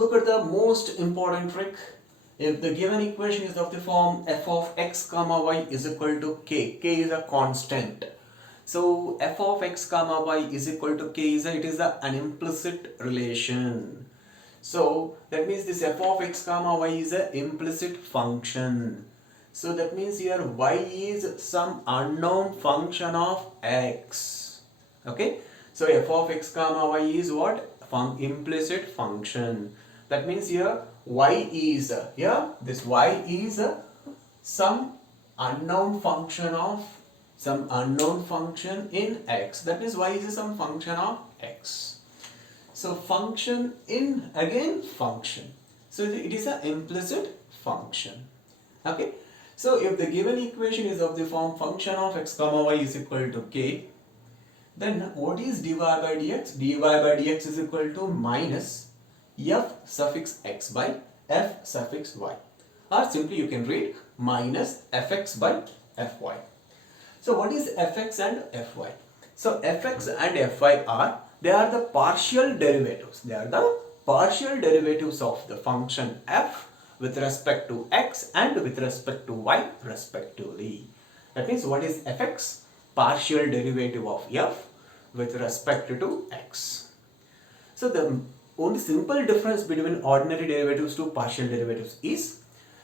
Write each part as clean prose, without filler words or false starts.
look at the most important trick. If the given equation is of the form f of x comma y is equal to k is a constant. So f of x comma y is equal to k it is an implicit relation. So that means this f of x comma y is an implicit function. So that means here y is some unknown function of x. Okay. So f of x comma y is what? Implicit function. That means here y is this y is some unknown function in x. That means y is some function of x. So function in again function. So it is an implicit function. Okay. So if the given equation is of the form function of x comma y is equal to k, then what is dy by dx? dy by dx is equal to minus f suffix x by f suffix y, or simply you can read minus fx by fy. So what is fx and fy? So fx and fy they are the partial derivatives. They are the partial derivatives of the function f with respect to x and with respect to y respectively. That means what is fx? Partial derivative of f with respect to x. So the only simple difference between ordinary derivatives to partial derivatives is,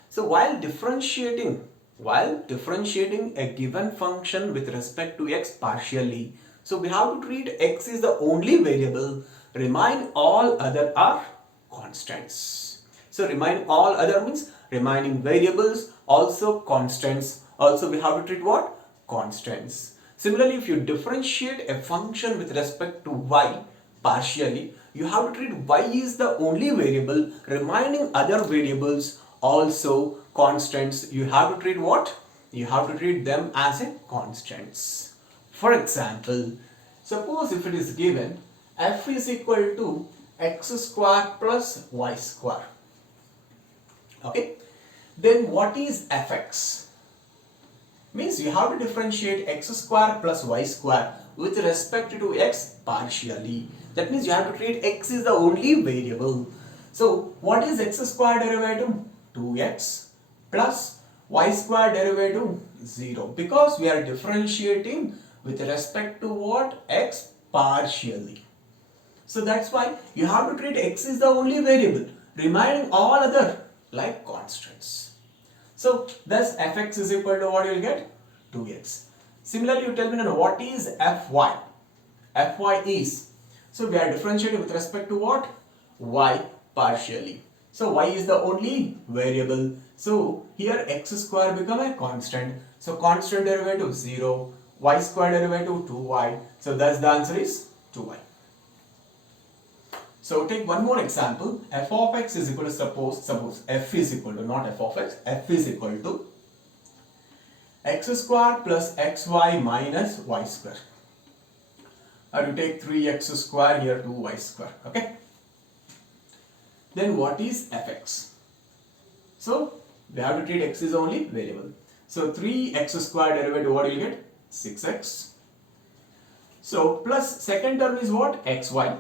so while differentiating a given function with respect to x partially, so we have to treat x is the only variable, remain all other are constants. So remain all other means remaining variables, also constants, also we have to treat what? Constants. Similarly, if you differentiate a function with respect to y partially, you have to treat y is the only variable, remaining other variables also constants. You have to treat what? You have to treat them as a constants. For example, suppose if it is given f is equal to x square plus y square. Okay, then what is fx? Means you have to differentiate x square plus y square with respect to x partially. That means you have to treat x is the only variable. So what is x square derivative? 2x plus y square derivative 0, because we are differentiating with respect to what? X partially. So that's why you have to treat x is the only variable, remaining all other like constants. So thus fx is equal to what you will get? 2x. Similarly, you tell me now what is fy? Fy is, so we are differentiating with respect to what? Y partially. So y is the only variable. So here x square become a constant. So constant derivative 0, y square derivative 2y. So thus the answer is 2y. So take one more example. F of x is equal to suppose f is equal to, not f of x, f is equal to x square plus xy minus y square. I will take 3x square here, 2y square. Okay. Then what is fx? So we have to treat x is only variable. So 3x square derivative, what will you get? 6x. So plus second term is what? xy.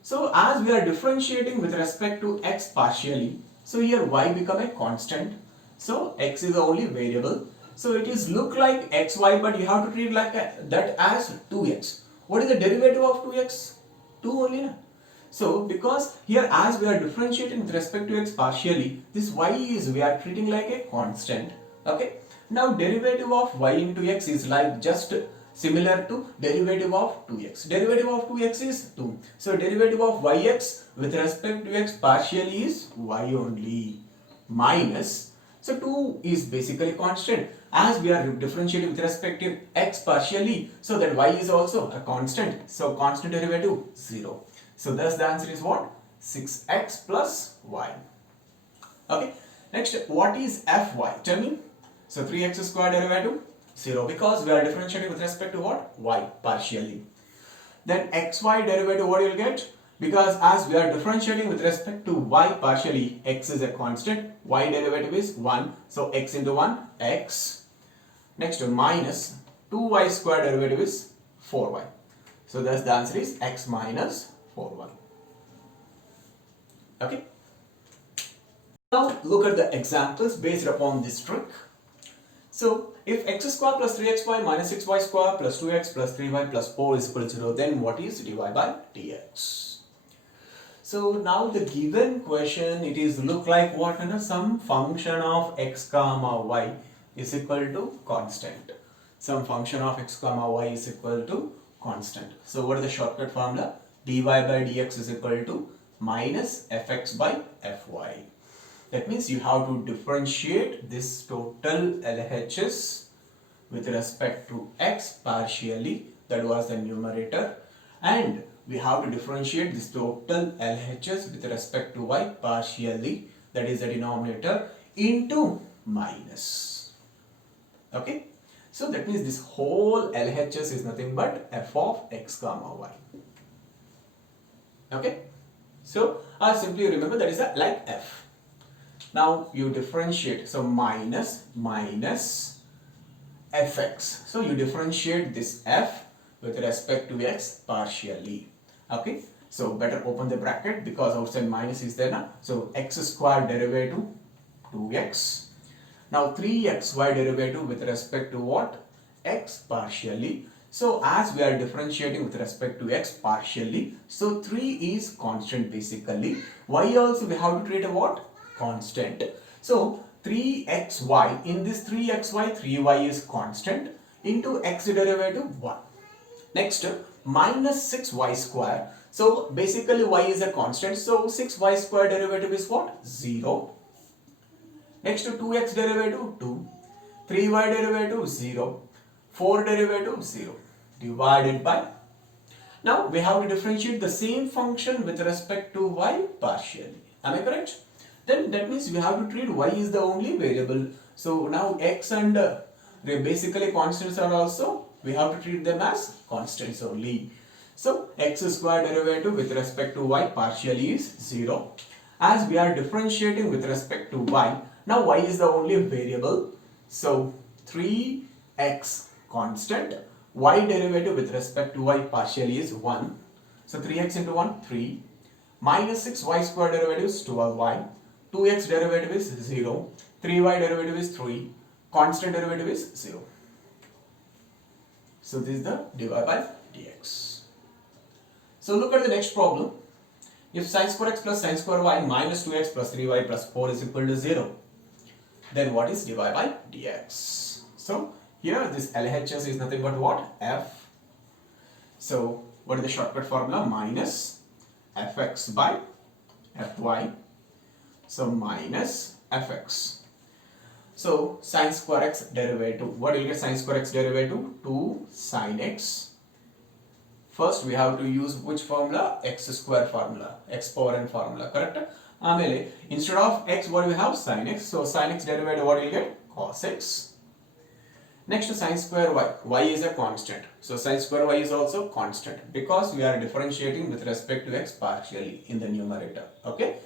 So as we are differentiating with respect to x partially, so here y become a constant. So x is the only variable. So it is look like xy, but you have to treat like that as 2x. What is the derivative of 2x? 2 only. Na? So because here as we are differentiating with respect to x partially, this y is we are treating like a constant. Okay. Now derivative of y into x is like just similar to derivative of 2x. Derivative of 2x is 2. So derivative of yx with respect to x partially is y only, minus. So 2 is basically constant. As we are differentiating with respect to x partially, so that y is also a constant. So constant derivative 0. So thus the answer is what? 6x plus y. Okay. Next, what is fy? Tell me. So 3x square derivative 0, because we are differentiating with respect to what? Y partially. Then xy derivative, what you will get? Because as we are differentiating with respect to y partially, x is a constant, y derivative is 1, so x into 1, x. Next, minus 2y square derivative is 4y. So thus the answer is x minus 4y. Okay. Now look at the examples based upon this trick. So if x square plus 3xy minus 6y square plus 2x plus 3y plus 4 is equal to 0, then what is dy by dx? So now the given question, it is look like what? Some function of x comma y is equal to constant. Some function of x comma y is equal to constant. So what is the shortcut formula? Dy by dx is equal to minus fx by fy. That means you have to differentiate this total LHS with respect to x partially, that was the numerator, and we have to differentiate this total LHS with respect to y partially, that is the denominator, into minus. Okay, so that means this whole LHS is nothing but f of x comma y. Okay, so I simply remember that is a like f. Now you differentiate, so minus fx. So you differentiate this f with respect to x partially. Okay, so better open the bracket because outside minus is there now. So x square derivative 2x. Now 3xy derivative with respect to what? X partially. So as we are differentiating with respect to x partially, so 3 is constant basically. Y also we have to treat a what? Constant. So 3xy, in this 3xy, 3y is constant into x derivative 1. Next, minus 6y square. So basically y is a constant. So 6y square derivative is what? 0. Next to 2x derivative 2. 3y derivative 0. 4 derivative 0. Divided by. Now we have to differentiate the same function with respect to y partially. Am I correct? Then that means we have to treat y is the only variable. So now x and basically constants are also, we have to treat them as constants only. So x square derivative with respect to y partially is 0. As we are differentiating with respect to y, now y is the only variable. So 3x constant, y derivative with respect to y partially is 1. So 3x into 1, 3. Minus 6y square derivative is 12y. 2x derivative is 0. 3y derivative is 3. Constant derivative is 0. So this is the dy by dx. So look at the next problem. If sin square x plus sin square y minus 2x plus 3y plus 4 is equal to 0, then what is dy by dx? So here this LHS is nothing but what? F. So what is the shortcut formula? Minus fx by fy. So minus fx. So sin square x derivative. What will you get sin square x derivative? 2 sin x. First we have to use which formula? X square formula. X power n formula. Correct? Instead of x, what do we have? Sin x. So sin x derivative, what will you get? Cos x. Next to sin square y. Y is a constant. So sin square y is also constant because we are differentiating with respect to x partially in the numerator. Okay.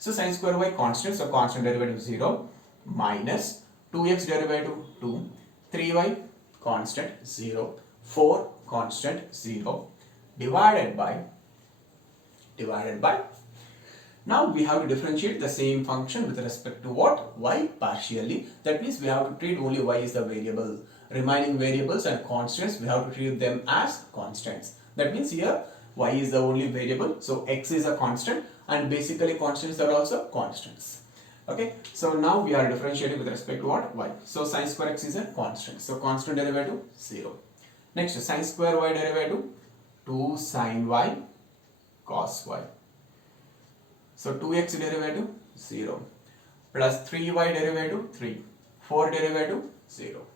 So sin square y constant. So constant derivative 0 minus 2x derivative 2. 3y constant 0. 4 constant 0 divided by. Now we have to differentiate the same function with respect to what? Y partially. That means we have to treat only y is the variable. Remaining variables and constants, we have to treat them as constants. That means here y is the only variable. So x is a constant and basically constants are also constants. Okay. So now we are differentiating with respect to what? Y. So sin square x is a constant. So constant derivative 0. Next sin square y derivative 2 sin y cos y. So 2x derivative 0 plus 3y derivative 3, 4 derivative 0.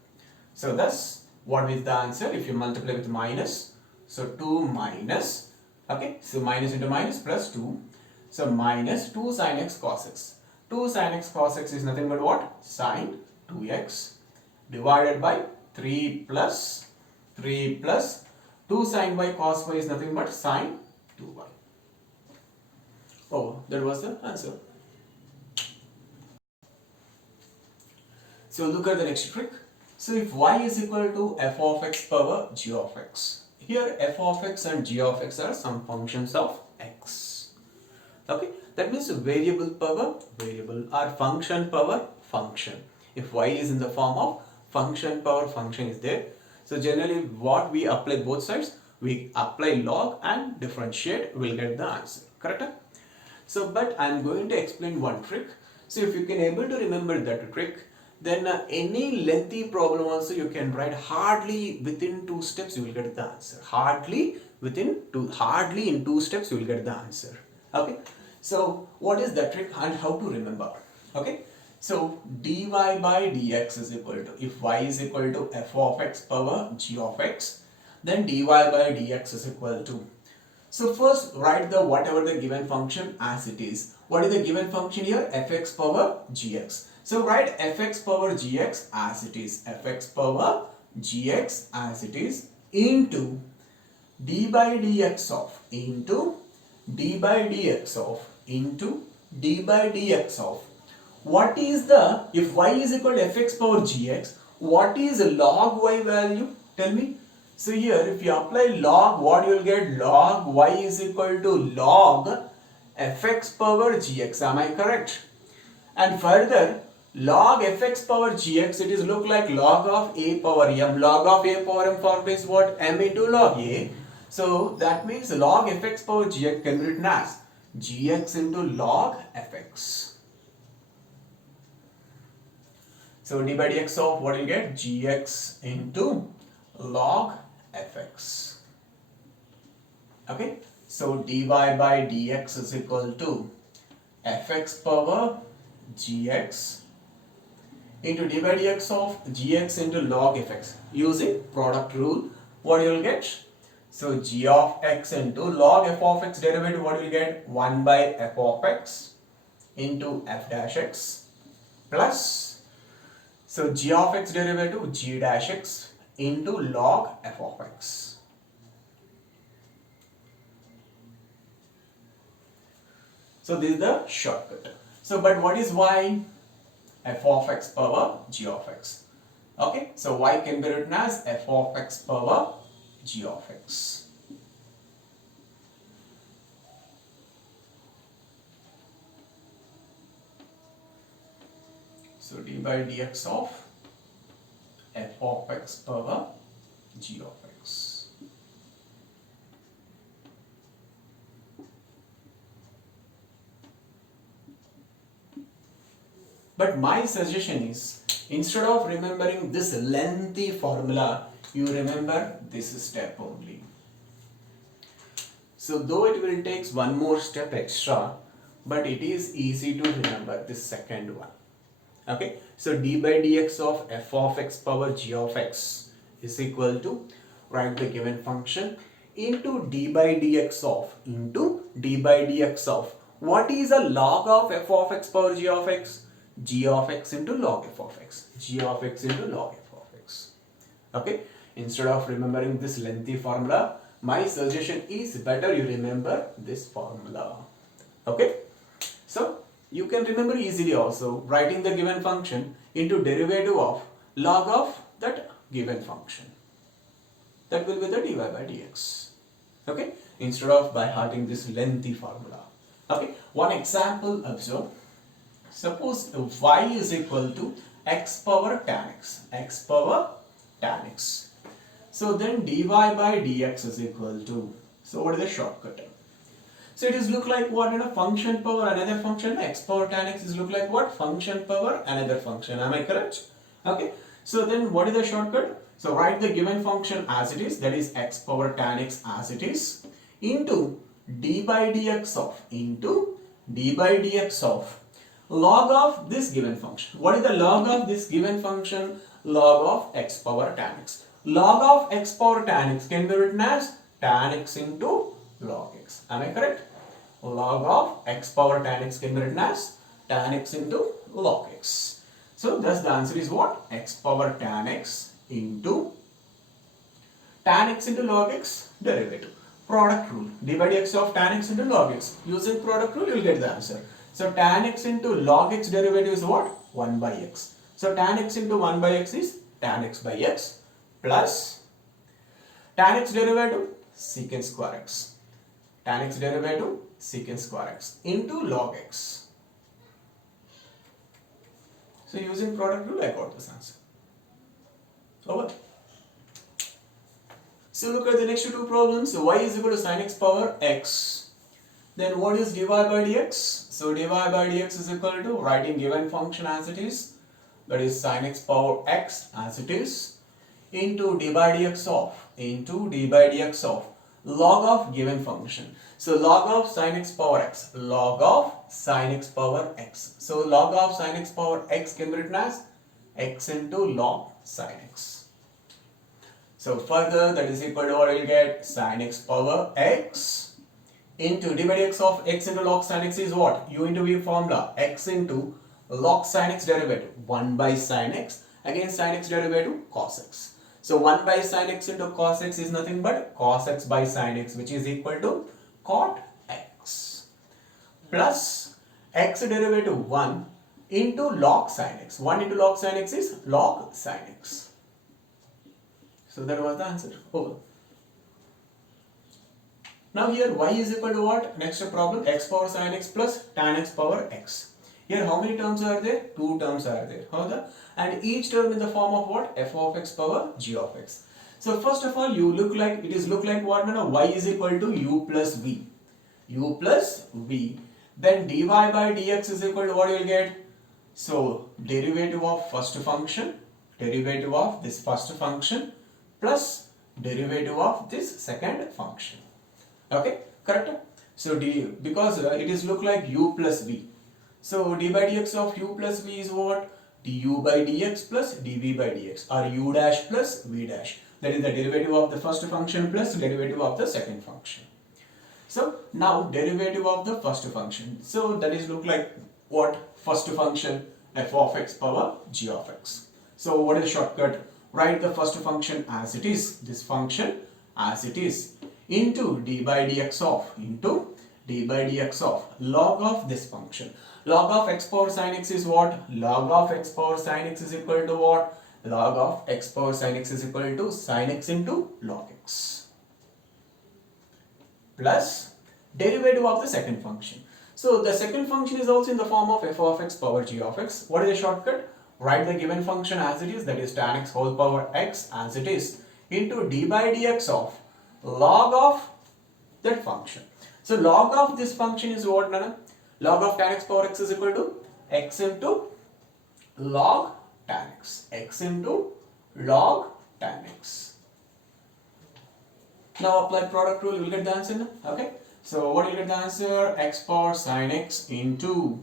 So thus what is the answer if you multiply with minus? So 2 minus, okay, so minus into minus plus 2. So minus 2 sin x cos x. 2 sin x cos x is nothing but what? Sin 2x divided by 3 plus 2 sin y cos y is nothing but sin 2y. Oh, that was the answer. So look at the next trick. So if y is equal to f of x power g of x. Here f of x and g of x are some functions of x. Okay, that means variable power variable or function power function. If y is in the form of function power function is there. So generally what we apply both sides, we apply log and differentiate, we'll get the answer. Correct? So but I am going to explain one trick. So if you can able to remember that trick, then any lengthy problem also you can write hardly within 2 steps you will get the answer. Hardly in 2 steps you will get the answer. Okay. So what is the trick and how to remember? Okay. So dy by dx is equal to, if y is equal to f of x power g of x, then dy by dx is equal to. So first write the whatever the given function as it is. What is the given function here? Fx power gx. So write fx power gx as it is. Fx power gx as it is into d by dx of into d by dx of into d by dx of. What is the, if y is equal to fx power gx, what is log y value? Tell me. So here if you apply log, what you will get? Log y is equal to log fx power gx. Am I correct? And further, log fx power gx, it is look like log of a power m. Log of a power m formula is what? M into log a. So that means log fx power gx can be written as gx into log fx. So d by dx of what you get? Gx into log fx. Okay. So dy by dx is equal to fx power gx into d by dx of gx into log fx. Using product rule, what you will get? So g of x into log f of x derivative, what you will get? 1 by f of x into f dash x plus, so g of x derivative g dash x into log f of x. So this is the shortcut. So but what is y? F of x power g of x. Okay, so y can be written as f of x power g of x. So d by dx of f of x power g of x. But my suggestion is, instead of remembering this lengthy formula, you remember this step only. So though it will take one more step extra, but it is easy to remember this second one. Okay, so d by dx of f of x power g of x is equal to, write the given function into d by dx of what is a log of f of x power g of x? G of x into log f of x. G of x into log f of x. Okay, instead of remembering this lengthy formula, my suggestion is better you remember this formula. Okay, so you can remember easily also, writing the given function into derivative of log of that given function. That will be the dy by dx. Okay, instead of by hearting this lengthy formula. Okay, one example observe. Suppose y is equal to x power tan x, So then dy by dx is equal to, so what is the shortcut? So it is look like what? In a function power another function, x power tan x is look like what? Function power another function. Am I correct? Okay. So then what is the shortcut? So write the given function as it is, that is x power tan x as it is, into d by dx of log of this given function. What is the log of this given function? Log of x power tan x. Log of x power tan x can be written as tan x into log x. Am I correct? Log of x power tan x can be written as tan x into log x. So thus the answer is what? X power tan x into log x derivative. Product rule. D by dx of tan x into log x. Using product rule you will get the answer. So tan x into log x derivative is what? 1 by x. So tan x into 1 by x is tan x by x plus tan x derivative secant square x. Tan x derivative secant square x into log x. So using product rule, I got this answer. Over. So look at the next two problems. So y is equal to sin x power x. Then what is dy by dx? So dy by dx is equal to writing given function as it is, that is sin x power x as it is, into d by dx of log of given function. So log of sin x power x, log of sin x power x. So log of sin x power x can be written as x into log sin x. So further, that is equal to what we'll get, sin x power x into d by dx of x into log sin x is what? U into v formula, x into log sin x derivative, 1 by sin x, again sin x derivative cos x. So 1 by sin x into cos x is nothing but cos x by sin x, which is equal to cot x, plus x derivative 1 into log sin x. 1 into log sin x is log sin x. So that was the answer. Over. Now here y is equal to what? Next problem, x power sin x plus tan x power x. Here how many terms are there? 2 terms are there. How the? And each term in the form of what? F of x power g of x. So first of all, look like what? No, y is equal to u plus v. U plus v. Then dy by dx is equal to what you will get? So derivative of first function, derivative of this first function plus derivative of this second function. Okay, correct? So because it is look like u plus v. So d by dx of u plus v is what? Du by dx plus dv by dx, or u dash plus v dash. That is the derivative of the first function plus derivative of the second function. So now derivative of the first function. So that is look like what? First function f of x power g of x. So what is the shortcut? Write the first function as it is, this function as it is, into d by dx of log of this function. Log of x power sin x is what? Log of x power sin x is equal to what? Log of x power sin x is equal to sin x into log x, plus derivative of the second function. So the second function is also in the form of f of x power g of x. What is the shortcut? Write the given function as it is, that is tan x whole power x as it is, into d by dx of log of that function. So log of this function is what, Nana? Log of tan x power x is equal to x into log tan x. X into log tan x. Now apply product rule, you will get the answer now. Okay. So what you will get the answer? X power sin x into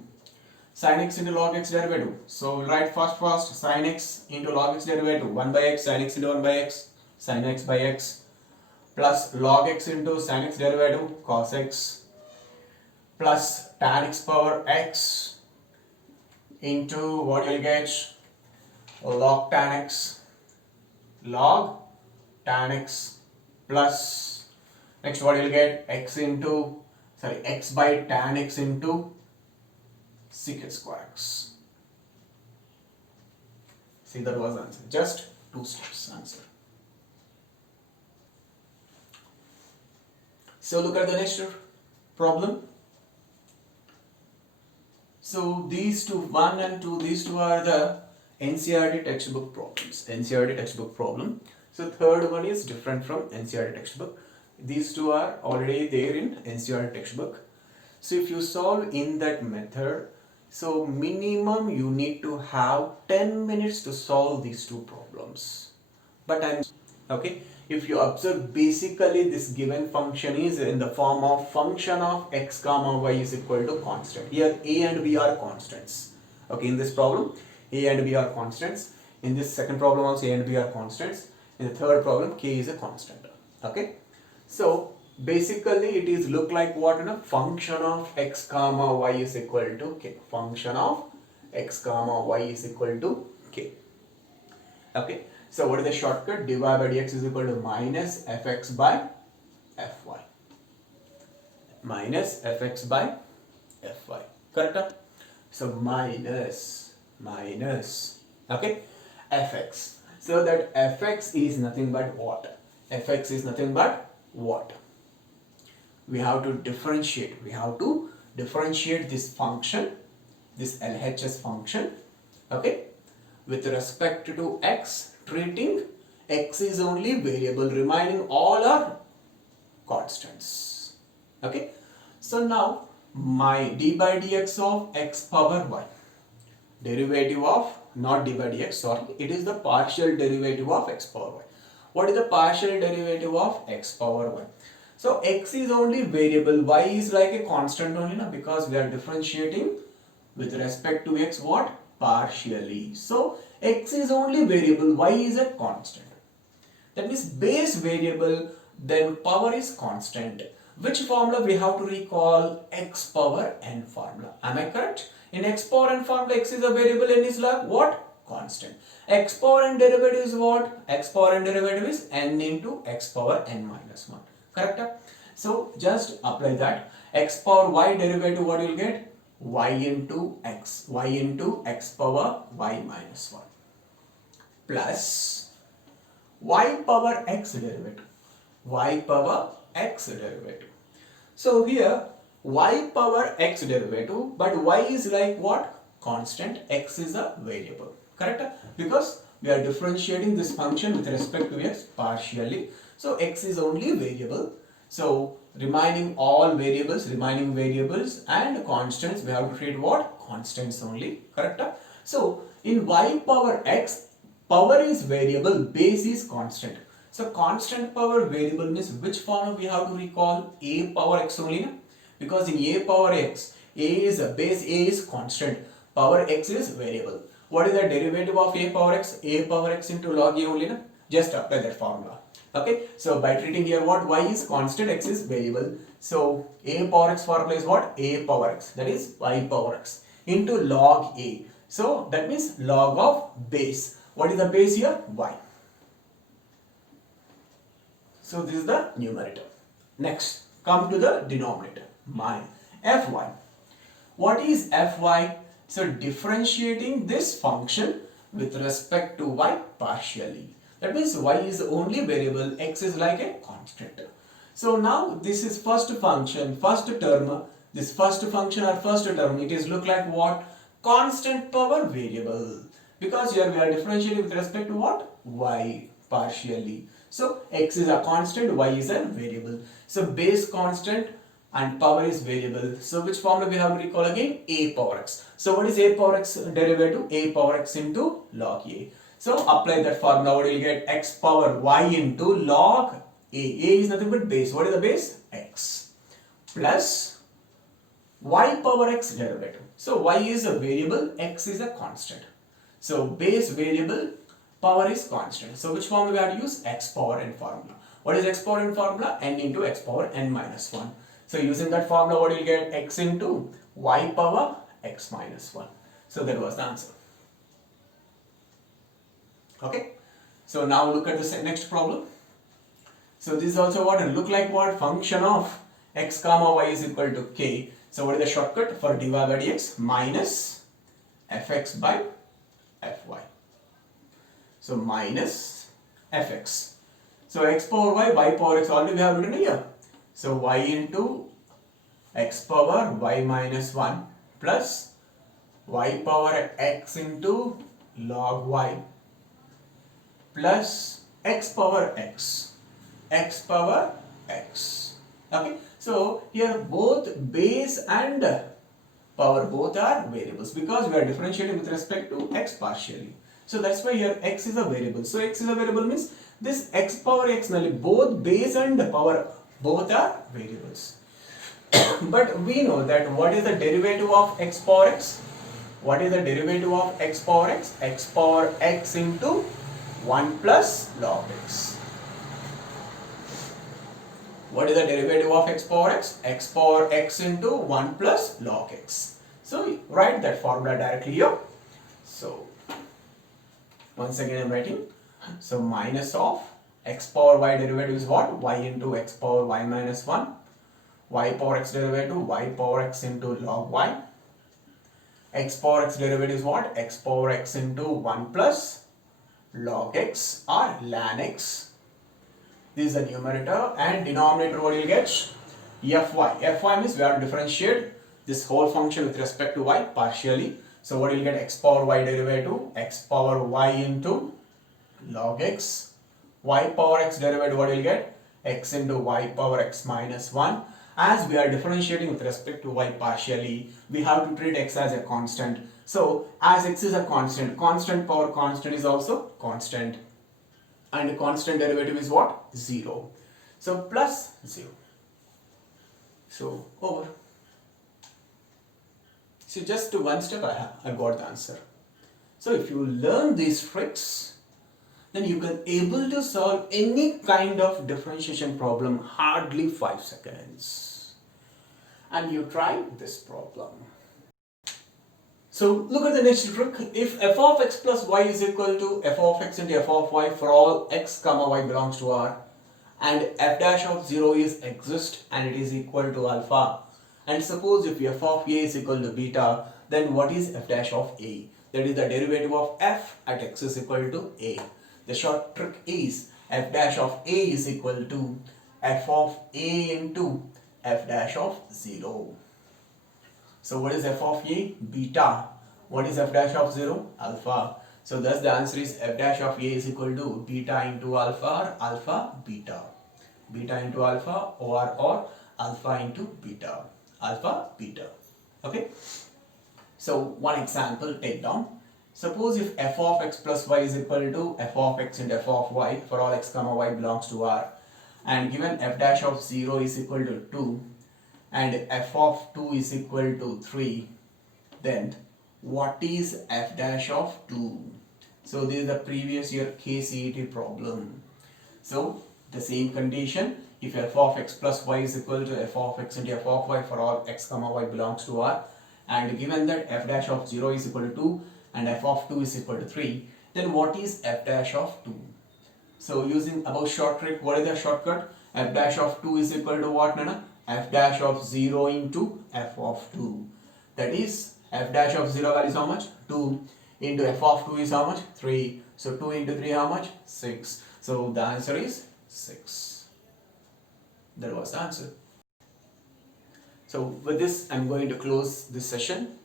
log x derivative. So write first sin x into log x derivative, 1 by x, sin x into 1 by x, sin x by x, plus log x into sin x derivative, cos x, plus tan x power x into what you will get? Log tan x, plus next what you will get? X by tan x into secant square x. See, that was the answer. Just 2 steps answer. So look at the next problem. So these two, 1 and 2, these two are the NCERT textbook problems. NCERT textbook problem. So third one is different from NCERT textbook. These two are already there in NCERT textbook. So if you solve in that method, so minimum you need to have 10 minutes to solve these two problems. But okay, if you observe, basically this given function is in the form of function of x comma y is equal to constant. Here a and b are constants. Okay, in this problem a and b are constants. In this second problem also a and b are constants. In the third problem k is a constant. Okay, so basically it is look like what? In a function of x comma y is equal to k. Function of x comma y is equal to k. Okay, so what is the shortcut? Dy by dx is equal to minus fx by fy. Minus fx by fy. Correct? So minus okay, fx. So that fx is nothing but what? Fx is nothing but what? we have to differentiate. We have to differentiate this function, this LHS function, okay, with respect to x, treating x is only variable, remaining all are constants. Okay, so now my d by dx of x power y, derivative of, not d by dx, sorry, it is the partial derivative of x power y. What is the partial derivative of x power y? So x is only variable, y is like a constant only, na, because we are differentiating with respect to x what? Partially. So x is only variable, y is a constant. That means base variable, then power is constant. Which formula we have to recall? X power n formula. Am I correct? In x power n formula, x is a variable, n is like what? Constant. X power n derivative is what? X power n derivative is n into x power n minus 1. Correct? So just apply that. X power y derivative, what you will get? Y into x power y minus 1 plus y power x derivative. Y power x derivative. So here y power x derivative, but y is like what? Constant, x is a variable. Correct? Because we are differentiating this function with respect to x partially. So x is only variable. So remaining variables and constants, we have to treat what? Constants only. Correct? So in y power x, power is variable, base is constant. So constant power variable means which form we have to recall? A power x only, na? Because in a power x, a is a base, a is constant, power x is variable. What is the derivative of a power x? A power x into log a only, na? Just apply that formula. Okay, so by treating here what? Y is constant, x is variable. So a power x formula is what? A power x, that is y power x into log a. So that means log of base. What is the base here? Y. So this is the numerator. Next, come to the denominator. My fy. What is fy? So differentiating this function with respect to y partially. That means y is only variable, x is like a constant. So now this is first function, first term. This first function or first term, it is look like what? Constant power variable. Because here we are differentiating with respect to what? Y partially. So x is a constant, y is a variable. So base constant and power is variable. So which formula we have to recall again? A power x. So what is a power x derivative? A power x into log a. So apply that formula. What will you get? X power y into log a. A is nothing but base. What is the base? X. Plus y power x derivative. So y is a variable, x is a constant. So base variable, power is constant. So which formula we have to use? X power n formula. What is x power n formula? N into x power n minus 1. So using that formula, what will you get? X into y power x minus 1. So that was the answer. Okay. So now look at the next problem. So this is also what? Look like what? Function of x comma y is equal to k. So what is the shortcut for dy by dx? Minus fx by fy. So minus fx. So x power y power x already we have written here. So y into x power y minus 1 plus y power x into log y plus x power x. X power x. Okay. So here both base and power both are variables because we are differentiating with respect to x partially. So that's why here x is a variable. So x is a variable means this x power x, both base and power both are variables. But we know that what is the derivative of x power x? What is the derivative of x power x? X power x into 1 plus log x. What is the derivative of x power x? X power x into 1 plus log x. So write that formula directly here. So once again I am writing. So minus of x power y derivative is what? Y into x power y minus 1. Y power x derivative, y power x into log y. X power x derivative is what? X power x into 1 plus log x or ln x. This is the numerator, and denominator what you will get? Fy means we have to differentiate this whole function with respect to y partially. So what will get x power y derivative? X power y into log x. Y power x derivative, what will get? X into y power x minus 1. As we are differentiating with respect to y partially, we have to treat x as a constant. So as x is a constant, constant power constant is also constant. And constant derivative is what? 0. So plus 0. So over. So just to one step I got the answer. So if you learn these tricks, then you can able to solve any kind of differentiation problem hardly 5 seconds. And you try this problem. So look at the next trick. If f of x plus y is equal to f of x into f of y for all x comma y belongs to R, and f dash of 0 is exist and it is equal to alpha, and suppose if f of a is equal to beta, then what is f dash of a? That is the derivative of f at x is equal to a. The short trick is f dash of a is equal to f of a into f dash of 0. So what is f of a? Beta. What is f dash of 0? Alpha. So thus the answer is f dash of a is equal to beta into alpha or alpha beta. Beta into alpha or alpha into beta. Alpha beta. Okay. So one example take down. Suppose if f of x plus y is equal to f of x and f of y for all x comma y belongs to R, and given f dash of 0 is equal to 2 and f of 2 is equal to 3, then what is f dash of 2? So this is the previous year KCET problem. So the same condition, if f of x plus y is equal to f of x into f of y for all x comma y belongs to R, and given that f dash of 0 is equal to 2 and f of 2 is equal to 3, then what is f dash of 2? So using above short trick, what is the shortcut? F dash of 2 is equal to what, Nana? F dash of 0 into f of 2. That is, f dash of 0 value is how much? 2 into f of 2 is how much? 3. So 2 into 3 how much? 6. So the answer is 6. That was the answer. So with this, I'm going to close this session.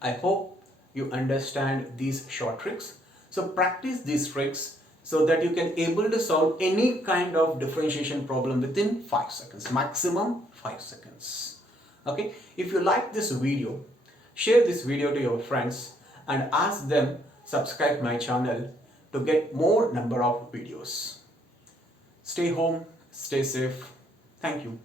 I hope you understand these short tricks. So practice these tricks so that you can able to solve any kind of differentiation problem within 5 seconds, maximum 5 seconds. Okay, if you like this video, share this video to your friends and ask them subscribe my channel to get more number of videos. Stay home, stay safe. Thank you.